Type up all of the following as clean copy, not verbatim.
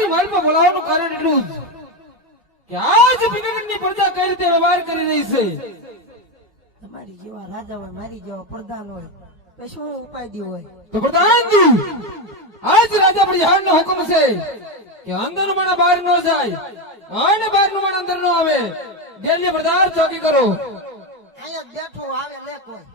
આજની માલમાં બોલાવવાનું કારણ એટલું જ કે આજ પિંગળગઢની પ્રજા કઈ રીતે વ્યવહાર કરી રહી છે. તમારી જેવા રાજા હોય, મારી જેવા પ્રધાન હોય તો શું ઉપાય હોય? તો પ્રધાનજી, આજ રાજા પ્રધાનનો હુકમ છે કે અંદરનું માણસ બહાર ન જાય અને બહારનું માણસ અંદર ન આવે. ડેલી પ્રધાન ચોકી કરો. અહીંયા બેઠો આવે લે કોઈ.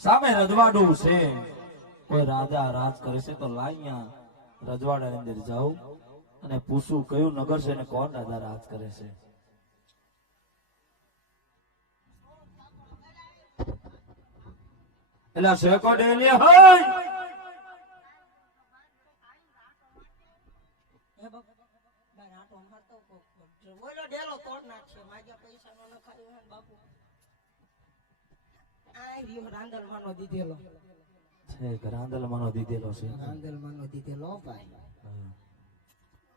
સામે રજવાડું છે, કોઈ રાજા રાજ કરે છે તો લાઈયા રજવાડાની અંદર જાઉં અને પૂછું કયું નગર છે ને કોણ રાજા રાજ કરે છે. એટલે શેકો ડેલી હોય બોલો ડેલો તોડ નાખશે. માજા પૈસા નો નખાયો હે બાપુ. આ રીયો રાંદલમાંનો દીધેલો છે, રાંદલમાંનો દીધેલો છે. રાંદલમાંનો દીધેલો ભાઈ.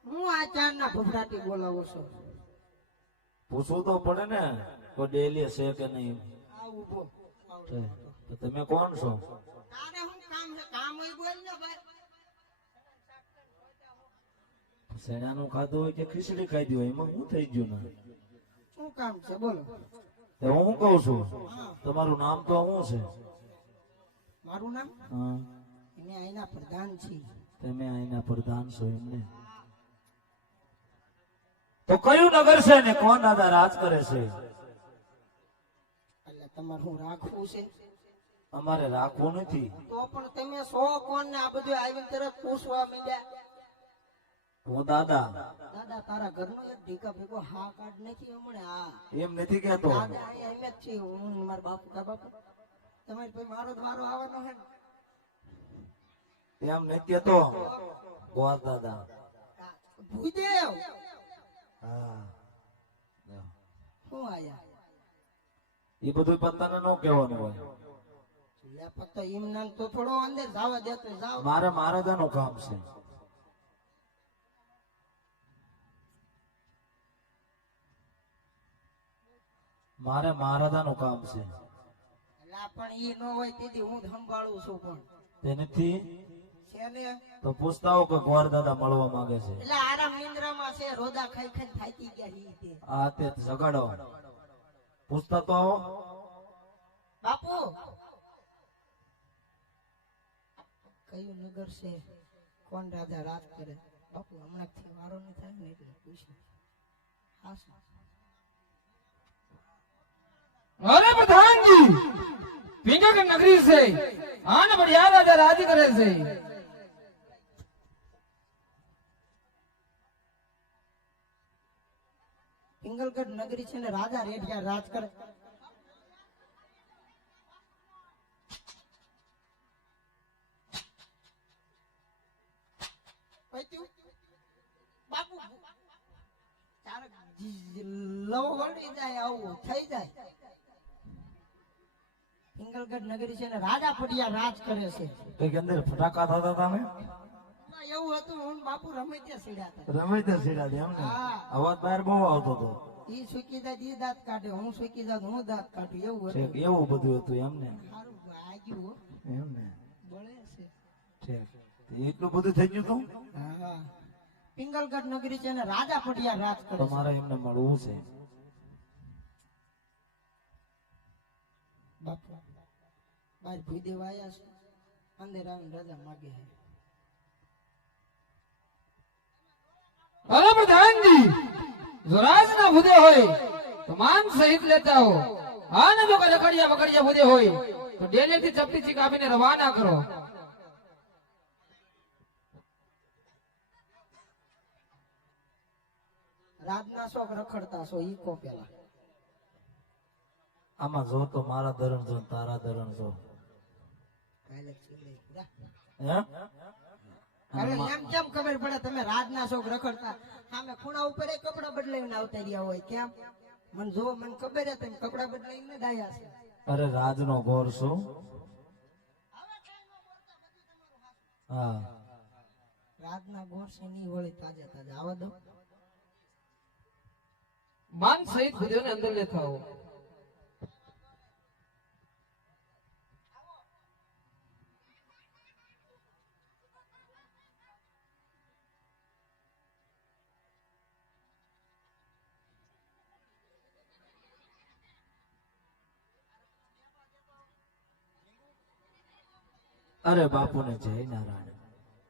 હું આ ચાર ના ભભરાટી બોલાવો છો. પૂછવું તો પડે ને કોઈ ડેલી છે કે નહીં. આ ઉભો તો તમે કોણ છો? તારે હું કામ છે? કામ હોય બોલ ને ભાઈ. શેણાનું ખાધું હોય કે ખીચડી ખાધી હોય એમાં હું થઈ ગયું ને. શું કામ છે બોલો? હું કઉ છું તમારું નામ તો શું છે? મારું નામ? હા, અમે અહીંના પ્રધાન છીએ. તમે અહીંના પ્રધાન છો એમને. તો કયું નગર છે ને કોણ દાદા રાજ કરે છે? એટલે તમારે હું રાખવું છે? અમારે રાખવું નથી. તો પણ તમે સો કોણ ને આ બધું આવીને તરત પૂછવા માંડ્યા. હું દાદા. દાદા તારા ઘરનો એક ઢીકા ભેગો હા કાર્ડ નથી હમણે. આ એમ નથી કેતો. દાદા અહીં એમ જ છે. હું મારા બાપુ કા બાપુ તમારી પાસે મારો દ્વારો આવવાનો હે. એમ નથી કેતો ગોર દાદા. ભૂદેવ હા, શું આયા? એ બધું પત્તાને ન કહેવાનું હોય. લે પત્તો એમ નામ તો થોડો અંદર જવા દેતો જાવ. મારે મહારાજાનું કામ છે. મારે મહારાજાનું કામ છે. એટલે પણ ઈ ન હોય તેથી હું સંભાળું છું. પણ તેનાથી છે ને તો પૂછતા હો કે ગોર દાદા મળવા માંગે છે. એટલે આરામ નિંદ્રામાં છે. રોદા ખાઈ ખાઈ થાકી ગયા હી તે. આ તે જગાડો પૂછતા તો આવો. બાપુ કયું નગર છે? કોણ રાજા રાજ કરે? બાપુ હમણાં થી વારો નહીં થાય ને એટલે પૂછ્યું. હા સર. અરે પ્રધાનજી, પિંગળગઢ નગરી છે આને બઢિયા રાજા રાજ કરે છે. પિંગલગઢ નગરી છે ને રાજા રેઢિયા રાજ કરે. બાપુ લવ વળી જાય આવું થઈ જાય. પિંગલગઢ નગરી છે ને રાજા પડિયા રાજ કરે છે. કઈક અંદર ફટાકા થતા હતા ને એવું હતું. હું બાપુ રમે ત્યાં સીડ્યા હતા. રમે તે સીડા એમ ને. હા. અવાજ બહાર બહુ આવતો હતો. ઈ સુકી જાય ઈ દાંત કાઢે, હું સુકી જાઉં હું દાંત કાઢું, એવું ઠીક હતું. એવું બધું હતું એમને સારું આગ્યું હો, એમને બળે છે. ઠીક એટલું બધું થઈ ગયું તું હા, પિંગલગઢ નગરી છે ને રાજા પટિયા રાજ કરે છે. તમારે એમને મળવું છે બાપુ બાર ભૂદેવ આયા છે, અંદર આવીને રજા માગે છે. અરે પ્રધાનજી, જો રાજના ભૂદે હોય તો માન સહિત લેતા હો, અને જો કઈ રખડિયા બકડિયા ભૂદે હોય તો ડેલેથી ચપટી કાપીને રવાના કરો. રાજના શોખ રખડતા છો ઈ કો પેલા. આમાં જો તો મારા ધરણ જો ને તારા ધરણ જો કાલે ચીંધી જા. હે અરે એમ કેમ ખબર પડે તમે રાજના શોખ રખડતા? સામે ખૂણા ઉપર કપડા બદલાવીને આવતા રહ્યા હોય, કેમ? મને જો મને ખબર હે તમે કપડા બદલાવીને જ આયા છે. અરે રાજનો ગોર શું હા રાજના ગોળ છે ની વળી તાજે તાજે આવા દો. માન સહિત ભૂદેવને અંદર લેતા હો. અરે બાપુને જય નારાયણ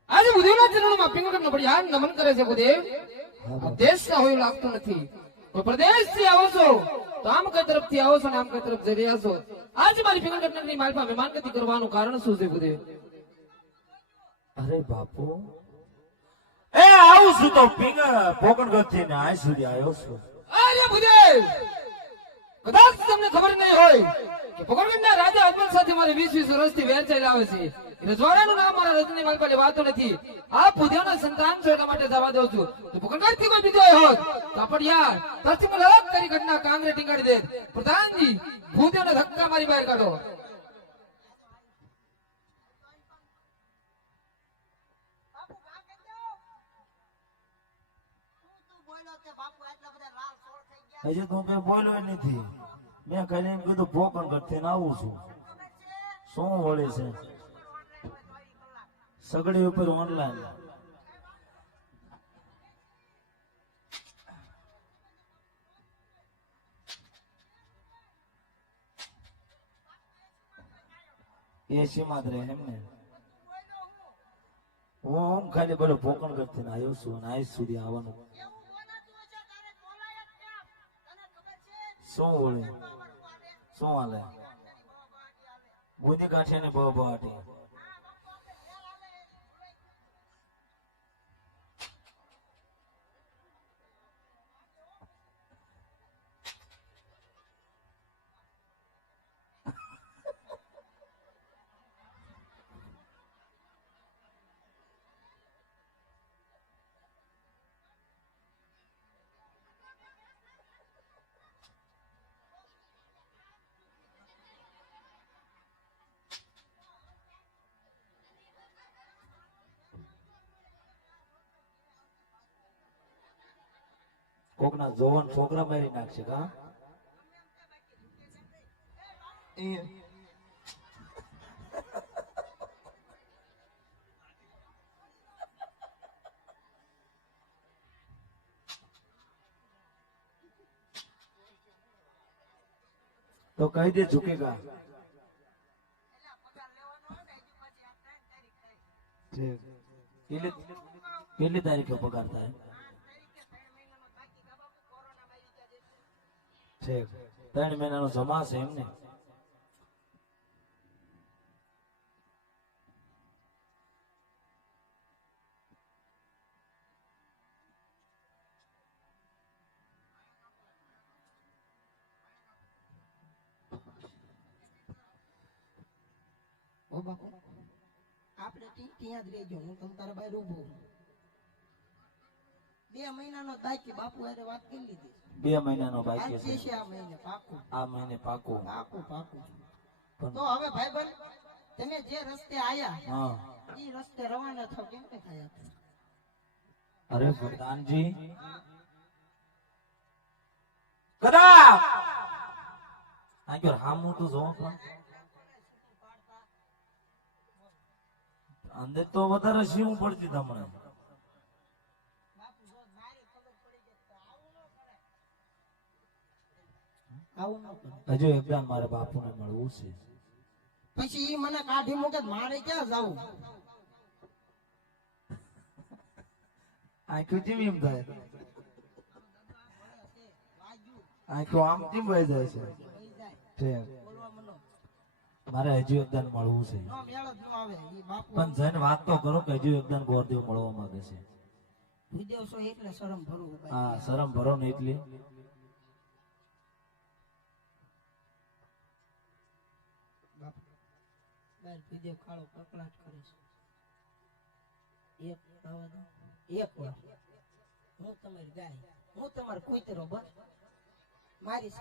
આજે ભૂદેવના ચરણોમાં પિંગળગઢનો બળિયાર નમન કરે છે. ભૂદેવ, આ દેશના હોય એવું લાગતું નથી. કોઈ પ્રદેશથી આવો છો તો આમ કઈ તરફથી આવો છો ને આમ કઈ તરફ જઈ રહ્યા છો. આજે મારી પિંગળગઢ નગરની માલપા મહેમાનગતિ કરવાનું કારણ શું છે ભૂદેવ? અરે બાપુ એ આવું છું તો પોકણગઢ થી ને આ સુધી આવ્યો છું અરે ભૂદેવ, કદાચ તમને ખબર નહીં હોય કે પોકરગઢના રાજા અજમલ સાથે મારે 20 વર્ષથી વેર ચાલ્યા આવે છે. રજવાડાનું નામ મારા રજની માલપા લેવાતું નથી. આ ભૂદેવના સંતાન છો એટલા માટે જવા દઉં છું. તો પોકરગઢથી કોઈ બીજો હોત તો આપણિયાર તરથી મને અલગ કરી ઘટના કાંગરે ટીંગાડી દે. પ્રધાનજી, ભૂદેવને ધક્કા મારી બહાર કાઢો. હજી તું કઈ બોલ્યો નથી. મેં ખાલી એમ કીધું પોકણગઢ થી આવું છું. શું વળે છે સગડી ઉપર ઓનલાઈન એસી માં જ રહે એમને. હું ખાલી બોલો પોકણગઢ થી આવ્યો છું અને આજ સુધી આવવાનું. શું વળે શું હાલે બુંદી કાઠિયા ને બહાટી કોકના જોવાન છોકરા મારી નાખશે કા તો કહી દે ઝુકેગા. કેટલી તારીખે પગાર થાય? ઠીક 3 મહિનાનો જમા છે એમને. ઓ બાપુ આપણે ત્યાં જ રહેજો, હું તમ તારા બહાર ઊભો. 2 મહિનાનો બાકી બાપુ હારે વાત કરી લીધી. 2 મહિનાનો બાકી આજે છે. છે આ મહિને પાકું આ મહિને પાકું. પાકું પાકું. પણ તો હવે ભાઈબંધ તમે જે રસ્તે આયા હા ઈ રસ્તે રવાના થાવ. કેમ કે થાય આપણે? અરે પ્રધાનજી કદાચ આ કે હામું તો જો અંદર તો વધારે શીવું પડતી તમને આવું ન કરે. હજુ એકદમ મારે બાપુને મળવું છે પછી ઈ મને કાઢી મૂકે તો મારે ક્યાં જાવું? આંખો કેમ એમ થાય આંખો આમ કેમ વહી જાય છે ઠીક. બોલવા મનો. મારે હજુ એકદમ મળવું છે નો મેળ જ ન આવે. ઈ બાપુ પણ જઈને વાત તો કરો કે હજુ એકદમ ગોરદેવ મળવા માંગે છે વિદેશો એટલે શરમ ભરવું ભાઈ. હા શરમ ભરો ને એટલી બાપુ બાર વિદેશ ખાડો કકળાટ કરે છે. એક આવા દો. એક વાર હું તમારી ગાય, હું તમારો કૂતરો બસ મારી